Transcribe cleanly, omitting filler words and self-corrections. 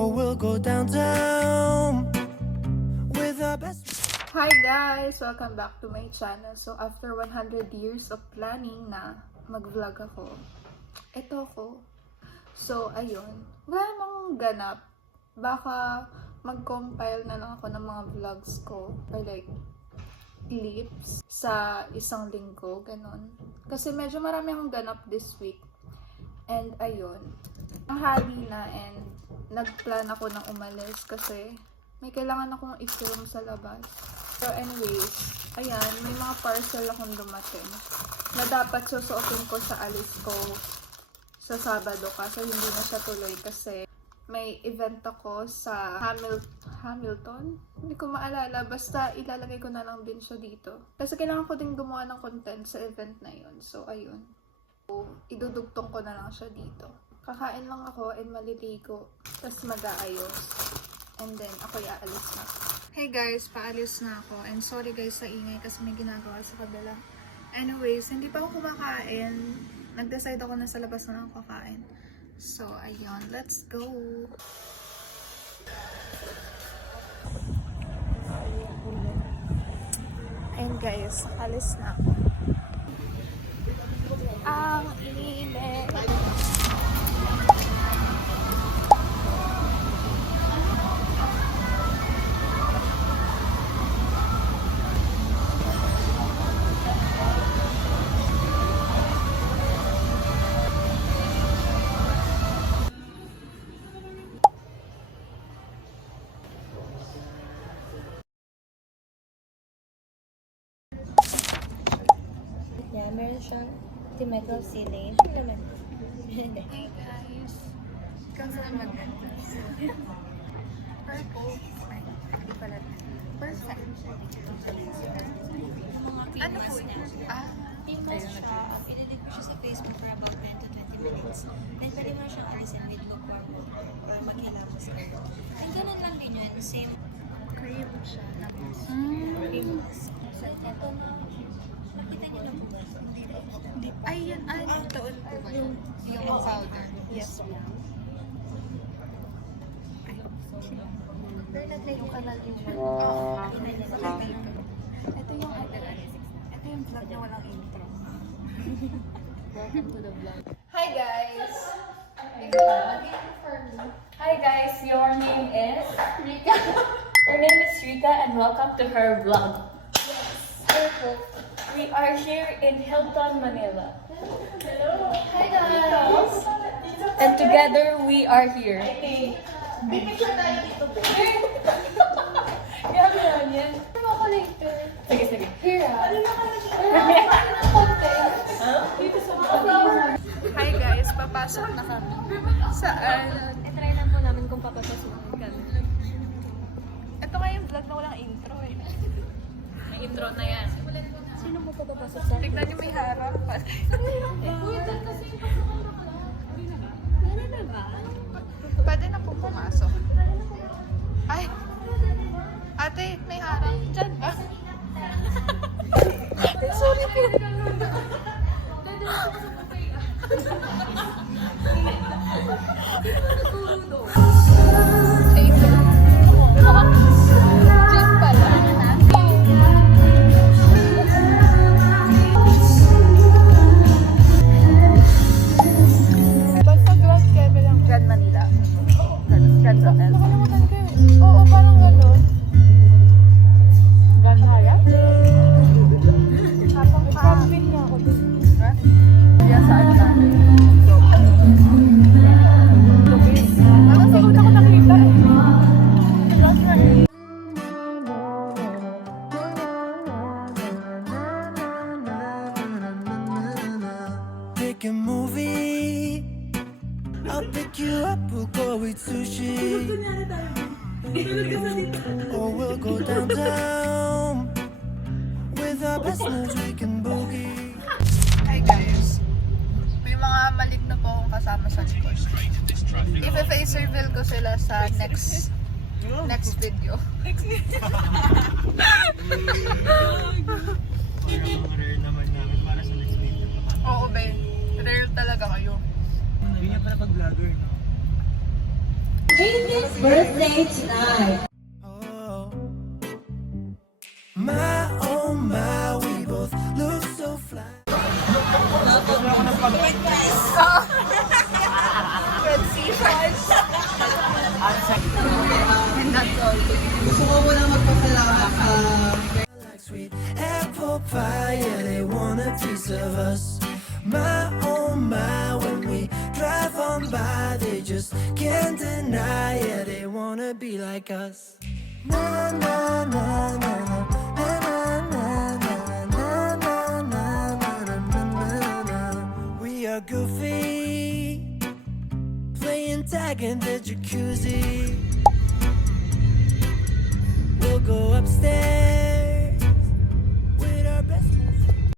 or we'll go downtown with our best. Hi guys! Welcome back to my channel. So after 100 years of planning na mag-vlog ako, eto ako. So ayun, wala namang ganap. Baka mag-compile na lang ako ng mga vlogs ko or like clips sa isang linggo, ganun. Kasi medyo marami akong ganap this week. And ayun, ang hali na and nagplan ako ng umalis kasi may kailangan akong i-film sa labas. So anyways, ayan, may mga parcel akong dumating na dapat susuotin ko sa alis ko sa Sabado kasi hindi na siya tuloy kasi may event ako sa Hamilton. Hindi ko maalala. Basta ilalagay ko na lang din siya dito. Kasi kailangan ko din gumawa ng content sa event na yun. So, ayun. So, idudugtong ko na lang siya dito. Kakain lang ako and maliligo. Tapos mag-aayos. And then, ako aalis na. Hey guys, paalis na ako. And sorry guys sa ingay kasi may ginagawa sa kabila. Anyways, hindi pa ako kumakain. Nag-decide ako na sa labas na lang ako kakain. So, ayun. Let's go! Ayun guys, alis na ako. Ang init! Yeah, meron siyang tomato ceiling. Hey guys! Kung saan mag-entrance? Purple. Ay, hindi pala. Perfect. Ano po yun? Pimples siya. Pinedit ko siya sa Facebook for about 10 to 20 minutes. Then, pwede mo na siyang alisin with lukewarm water para maghilamos ka. And ganun lang din yun. Same cream siya. Pimples. So, ito na. Nakita niyo na po ba? Ay, yun. Ay, taon po ba yun? Yung powder. Yes, ma'am. Pero nag-like yung kanal yung Oo. nakita ko. Ito yung ito yung vlog na walang intro. Welcome to the vlog. Hi guys! Hi guys, your name is Rika. Her name is Rika and welcome to her vlog. We are here in Hilton, Manila. Hi guys! And together we are here. Pipicture tayo dito. Grabe naman yan. Ano ako later? Sige, sige. Here ah. Paano ng content? Dito sa mga flower. Hi guys, papasok na kami. Saan? I-try lang po namin kung papapasukin kami. Ito nga yung vlog na walang intro eh. May intro na yan. Sino mo papapasok sa akin? Tignan niyo may harap. Meron na ba? Pwede na po pumasok. Ay! Ate, may harap. Diyan. Sorry po. Diyan pala. Basta Grand Kebe lang. Grand Manila. Grand Hotel. Nakalimutan ko yun. Oo, parang gano'n. Grand Hyatt? Kapag niya ako dun. Ha? Diyan saan na? Parang siguro ako nakita eh. Pick a movie. I'll pick you up. We'll go eat sushi. Or we'll go downtown with our best moves. We can boogie. Hi guys. May mga malit na po akong kasama sa likod. I-face reveal ko sila sa next video. Rare naman namin para sa next video. Oo, Ben. Rare talaga kayo. Hindi niya pala pag-vlogger, no? JJ! birthday tonight. Oh my, we both look so fly. Gusto ko muna magpasalamat sa Like sweet apple pie, yeah, they want a piece of us. Oh my, when we drive on by, they just can't deny, yeah, they wanna be like us. Na na na na na na na na na na na na. We are goofy, playing tag in the jacuzzi.